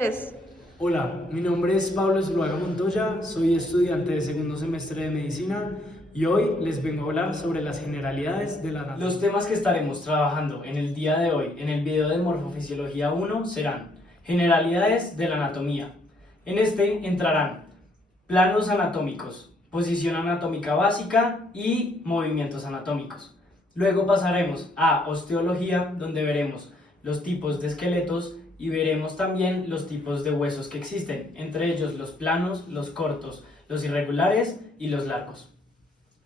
Es. Hola, mi nombre es Pablo Zuluaga Montoya, soy estudiante de segundo semestre de medicina y hoy les vengo a hablar sobre las generalidades de la anatomía. Los temas que estaremos trabajando en el día de hoy en el video de Morfofisiología 1 serán generalidades de la anatomía. En este entrarán planos anatómicos, posición anatómica básica y movimientos anatómicos. Luego pasaremos a osteología, donde veremos los tipos de esqueletos y veremos también los tipos de huesos que existen, entre ellos los planos, los cortos, los irregulares y los largos.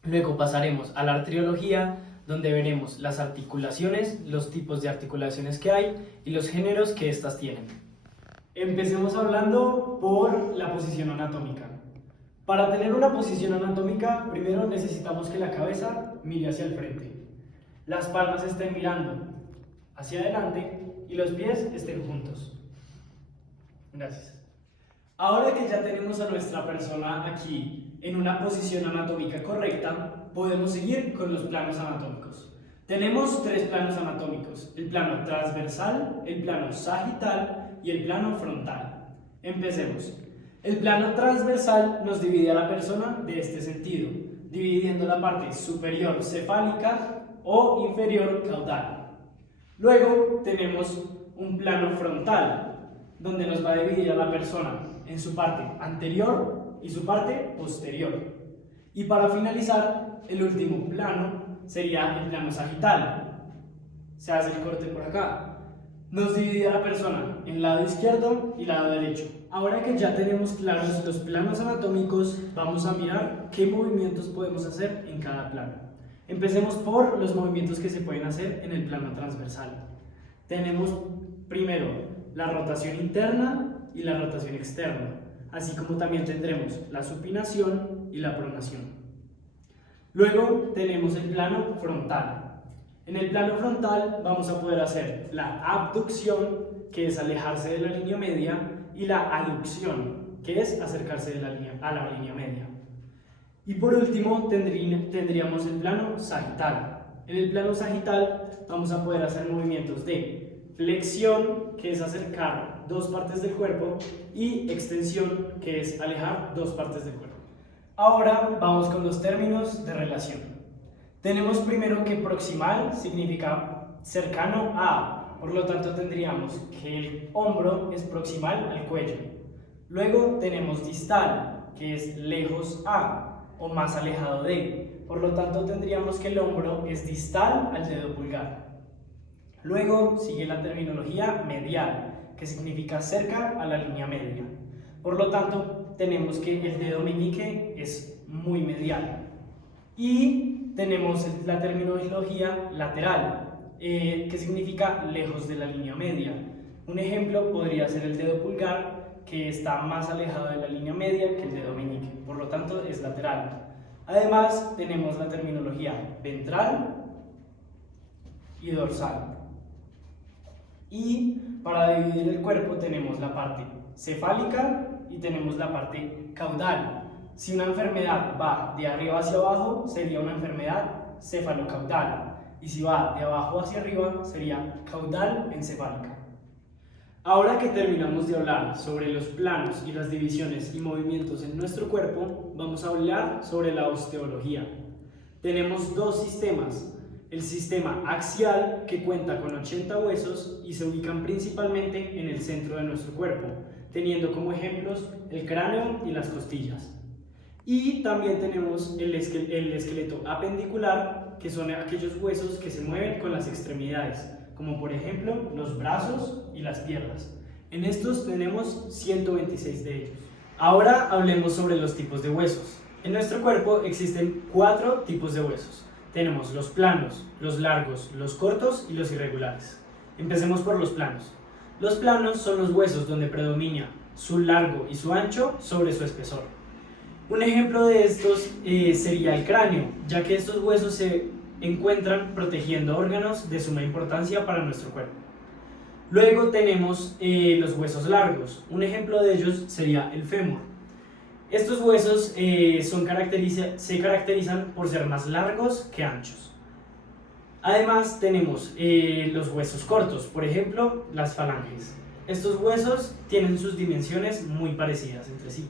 Luego pasaremos a la arteriología, donde veremos las articulaciones, los tipos de articulaciones que hay y los géneros que éstas tienen. Empecemos hablando por la posición anatómica. Para tener una posición anatómica, primero necesitamos que la cabeza mire hacia el frente, las palmas estén mirando hacia adelante y los pies estén juntos. Gracias. Ahora que ya tenemos a nuestra persona aquí en una posición anatómica correcta, podemos seguir con los planos anatómicos. Tenemos tres planos anatómicos: el plano transversal, el plano sagital y el plano frontal. Empecemos. El plano transversal nos divide a la persona de este sentido, dividiendo la parte superior cefálica o inferior caudal. Luego tenemos un plano frontal, donde nos va a dividir a la persona en su parte anterior y su parte posterior. Y para finalizar, el último plano sería el plano sagital. Se hace el corte por acá. Nos divide a la persona en lado izquierdo y lado derecho. Ahora que ya tenemos claros los planos anatómicos, vamos a mirar qué movimientos podemos hacer en cada plano. Empecemos por los movimientos que se pueden hacer en el plano transversal. Tenemos primero la rotación interna y la rotación externa, así como también tendremos la supinación y la pronación. Luego tenemos el plano frontal. En el plano frontal vamos a poder hacer la abducción, que es alejarse de la línea media, y la aducción, que es acercarse a la línea media. Y por último tendríamos el plano sagital. En el plano sagital vamos a poder hacer movimientos de flexión, que es acercar dos partes del cuerpo, y extensión, que es alejar dos partes del cuerpo. Ahora vamos con los términos de relación. Tenemos primero que proximal significa cercano a, por lo tanto tendríamos que el hombro es proximal al cuello. Luego tenemos distal, que es lejos a o más alejado de, por lo tanto tendríamos que el hombro es distal al dedo pulgar. Luego sigue la terminología medial, que significa cerca a la línea media. Por lo tanto, tenemos que el dedo meñique es muy medial. Y tenemos la terminología lateral, que significa lejos de la línea media. Un ejemplo podría ser el dedo pulgar, que está más alejado de la línea media que el dedo meñique, por lo tanto es lateral. Además, tenemos la terminología ventral y dorsal. Y para dividir el cuerpo tenemos la parte cefálica y tenemos la parte caudal. Si una enfermedad va de arriba hacia abajo, sería una enfermedad cefalocaudal. Y si va de abajo hacia arriba, sería caudal encefálica. Ahora que terminamos de hablar sobre los planos y las divisiones y movimientos en nuestro cuerpo, vamos a hablar sobre la osteología. Tenemos dos sistemas. El sistema axial, que cuenta con 80 huesos y se ubican principalmente en el centro de nuestro cuerpo, teniendo como ejemplos el cráneo y las costillas. Y también tenemos el esqueleto apendicular, que son aquellos huesos que se mueven con las extremidades, como por ejemplo los brazos y las piernas. En estos tenemos 126 de ellos. Ahora hablemos sobre los tipos de huesos. En nuestro cuerpo existen 4 tipos de huesos. Tenemos los planos, los largos, los cortos y los irregulares. Empecemos por los planos. Los planos son los huesos donde predomina su largo y su ancho sobre su espesor. Un ejemplo de estos sería el cráneo, ya que estos huesos se encuentran protegiendo órganos de suma importancia para nuestro cuerpo. Luego tenemos los huesos largos. Un ejemplo de ellos sería el fémur. Estos huesos se caracterizan por ser más largos que anchos. Además tenemos los huesos cortos, por ejemplo las falanges. Estos huesos tienen sus dimensiones muy parecidas entre sí.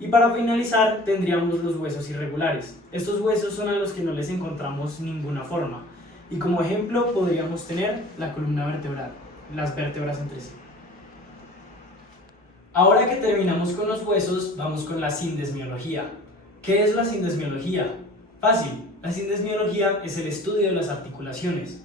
Y para finalizar tendríamos los huesos irregulares. Estos huesos son a los que no les encontramos ninguna forma. Y como ejemplo podríamos tener la columna vertebral, las vértebras entre sí. Ahora que terminamos con los huesos, vamos con la sindesmiología. ¿Qué es la sindesmiología? Fácil, la sindesmiología es el estudio de las articulaciones.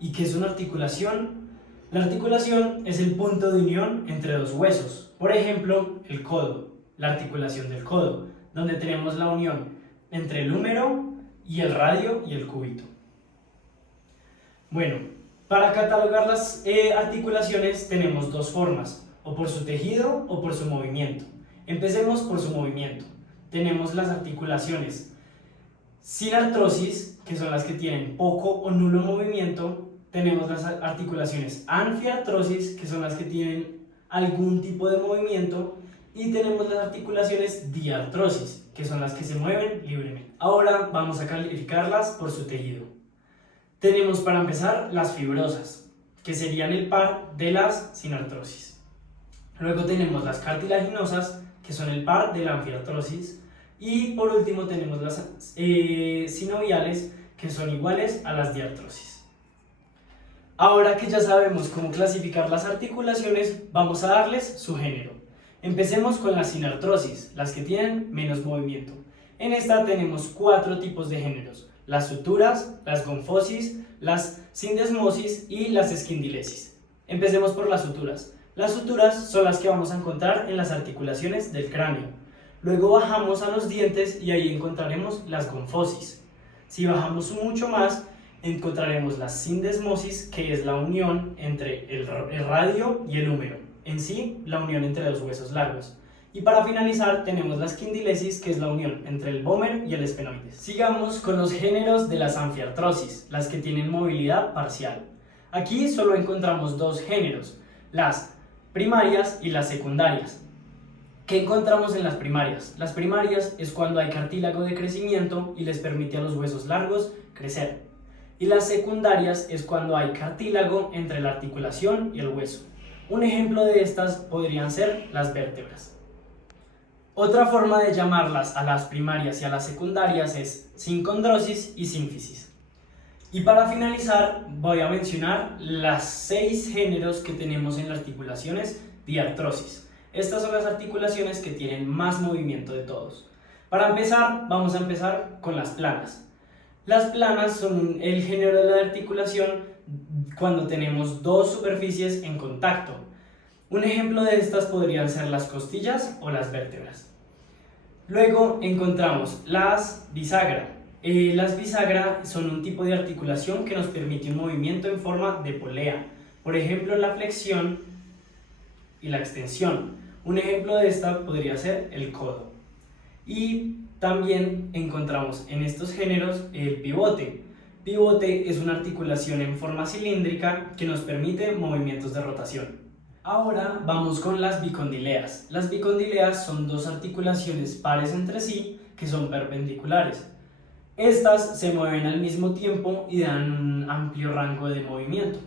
¿Y qué es una articulación? La articulación es el punto de unión entre dos huesos. Por ejemplo, el codo, la articulación del codo, donde tenemos la unión entre el húmero y el radio y el cúbito. Bueno, para catalogar las articulaciones tenemos dos formas, o por su tejido o por su movimiento. Empecemos por su movimiento. Tenemos las articulaciones sin artrosis, que son las que tienen poco o nulo movimiento. Tenemos las articulaciones anfiartrosis, que son las que tienen algún tipo de movimiento. Y tenemos las articulaciones diartrosis, que son las que se mueven libremente. Ahora vamos a calificarlas por su tejido. Tenemos para empezar las fibrosas, que serían el par de las sin artrosis. Luego tenemos las cartilaginosas, que son el par de la anfiartrosis. Y por último tenemos las sinoviales, que son iguales a las diartrosis. Ahora que ya sabemos cómo clasificar las articulaciones, vamos a darles su género. Empecemos con las sin artrosis, las que tienen menos movimiento. En esta tenemos 4 tipos de géneros: las suturas, las gonfosis, las sindesmosis y las esquindilesis. Empecemos por las suturas. Las suturas son las que vamos a encontrar en las articulaciones del cráneo. Luego bajamos a los dientes y ahí encontraremos las gonfosis. Si bajamos mucho más, encontraremos la sindesmosis, que es la unión entre el radio y el húmero. En sí, la unión entre los huesos largos. Y para finalizar, tenemos la esquindilesis, que es la unión entre el vómer y el esfenoides. Sigamos con los géneros de las anfiartrosis, las que tienen movilidad parcial. Aquí solo encontramos dos géneros, las primarias y las secundarias. ¿Qué encontramos en las primarias? Las primarias es cuando hay cartílago de crecimiento y les permite a los huesos largos crecer. Y las secundarias es cuando hay cartílago entre la articulación y el hueso. Un ejemplo de estas podrían ser las vértebras. Otra forma de llamarlas a las primarias y a las secundarias es sincondrosis y sínfisis. Y para finalizar voy a mencionar las 6 géneros que tenemos en las articulaciones diartrosis. Estas son las articulaciones que tienen más movimiento de todos. Para empezar, vamos a empezar con las planas. Las planas son el género de la articulación cuando tenemos dos superficies en contacto. Un ejemplo de estas podrían ser las costillas o las vértebras. Luego encontramos las bisagra. Las bisagra son un tipo de articulación que nos permite un movimiento en forma de polea. Por ejemplo, la flexión y la extensión. Un ejemplo de esta podría ser el codo. Y también encontramos en estos géneros el pivote. Pivote es una articulación en forma cilíndrica que nos permite movimientos de rotación. Ahora vamos con las bicondileas. Las bicondileas son dos articulaciones pares entre sí que son perpendiculares. Estas se mueven al mismo tiempo y dan un amplio rango de movimiento.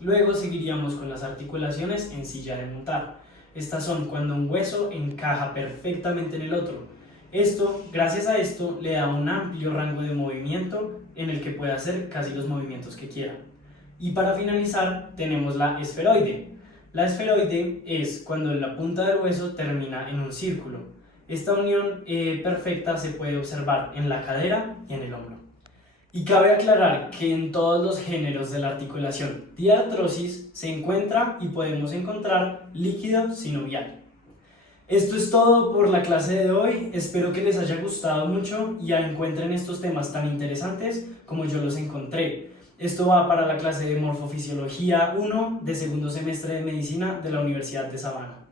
Luego seguiríamos con las articulaciones en silla de montar. Estas son cuando un hueso encaja perfectamente en el otro. Gracias a esto, le da un amplio rango de movimiento en el que puede hacer casi los movimientos que quiera. Y para finalizar, tenemos la esferoide. La esferoide es cuando la punta del hueso termina en un círculo. Esta unión perfecta se puede observar en la cadera y en el hombro. Y cabe aclarar que en todos los géneros de la articulación diartrosis se encuentra y podemos encontrar líquido sinovial. Esto es todo por la clase de hoy. Espero que les haya gustado mucho y encuentren estos temas tan interesantes como yo los encontré. Esto va para la clase de Morfofisiología 1 de segundo semestre de Medicina de la Universidad de Sabana.